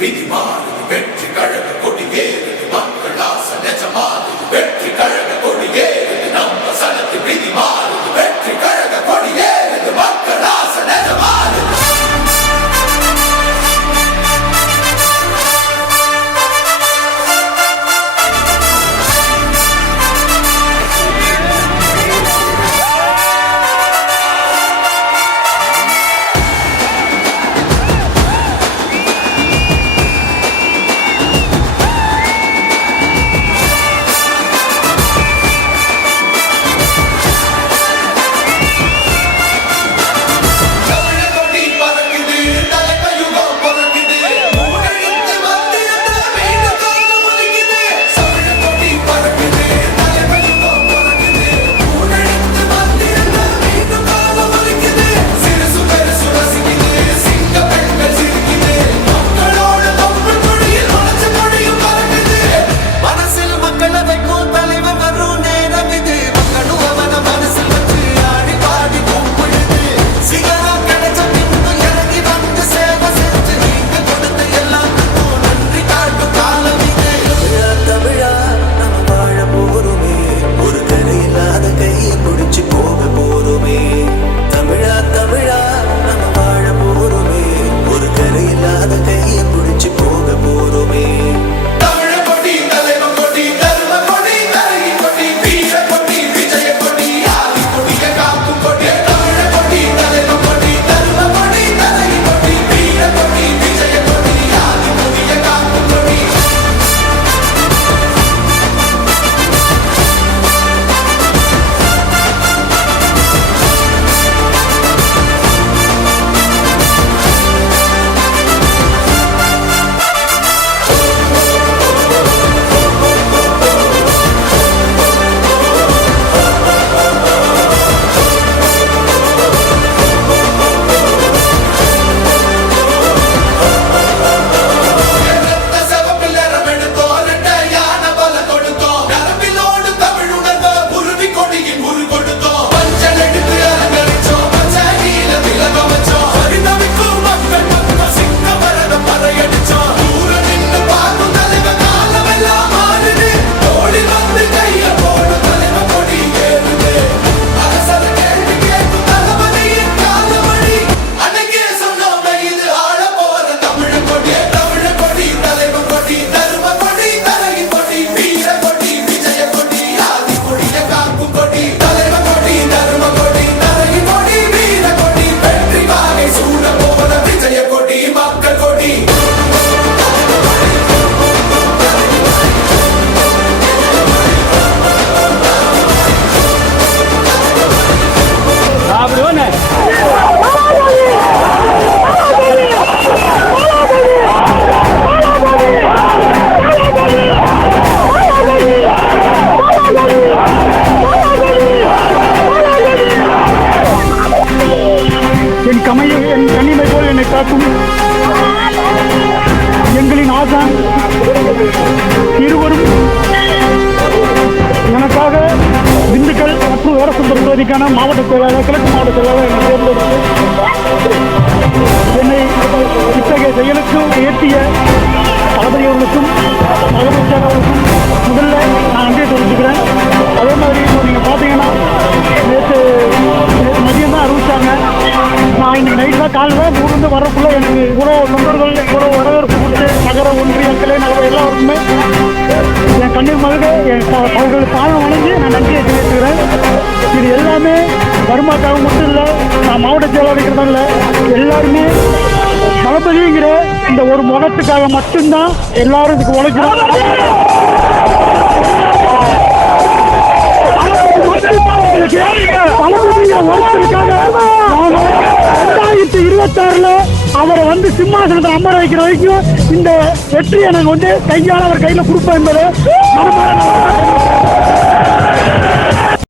விதி மாறுது வெற்றி கழக கொடியேறுது மக்கள் ஆசை நிஜமாறுது வெற்றி கழக கொடியேறுது நம்ம சனத்து விதி மாறுது வெற்றி கழக கொடியேறுது மக்கள் ஆசை நிஜமாறுது எங்களின் ஆசான் இருவரும் எனக்காக திண்டுக்கல் மற்றும் வேடசுந்தர பகுதிக்கான மாவட்ட செயலாளர் கிழக்கு மாவட்ட செயலாளர் என்னை தேர்ந்தெடுத்து என்னை இத்தகைய செயலுக்கு ஏற்றிய தளபதி அவர்களுக்கும் முதலமைச்சர் அவர்களுக்கும் முதல்ல நான் நன்றியை தெரிவிச்சுக்கிறேன். அதே மாதிரி இப்போ நீங்கள் பார்த்தீங்கன்னா நேற்று மதியம் தான் அறிவிச்சாங்க. நான் இன்னைக்கு நைட்டு தான் காலையில் ஊர்லேருந்து வரக்குள்ளே எனக்கு இவ்வளோ நண்பர்கள் இவ்வளோ வரவேற்பு கொடுத்து நகர ஒன்றிய கிளை நகரம் எல்லாருக்குமே என் கண்ணீர் மல்க அவர்கள் பாதம் வணங்கி நான் நன்றியை தெரிவித்துக்கிறேன். இது எல்லாமே வருமாக்காக மட்டும் இல்லை, நான் மாவட்ட செயலாளர் இல்லை, எல்லாருமே தளபதிங்கிற இந்த ஒரு முகத்துக்காக மட்டும்தான் எல்லாரும் இதுக்கு உழைக்கிறோம். 2026 அவரை வந்து சிம்மாசனத்தை அமர வைக்கிற வரைக்கும் இந்த வெற்றியை நாங்கள் கையால் அவர் கையில் கொடுப்போம் என்பது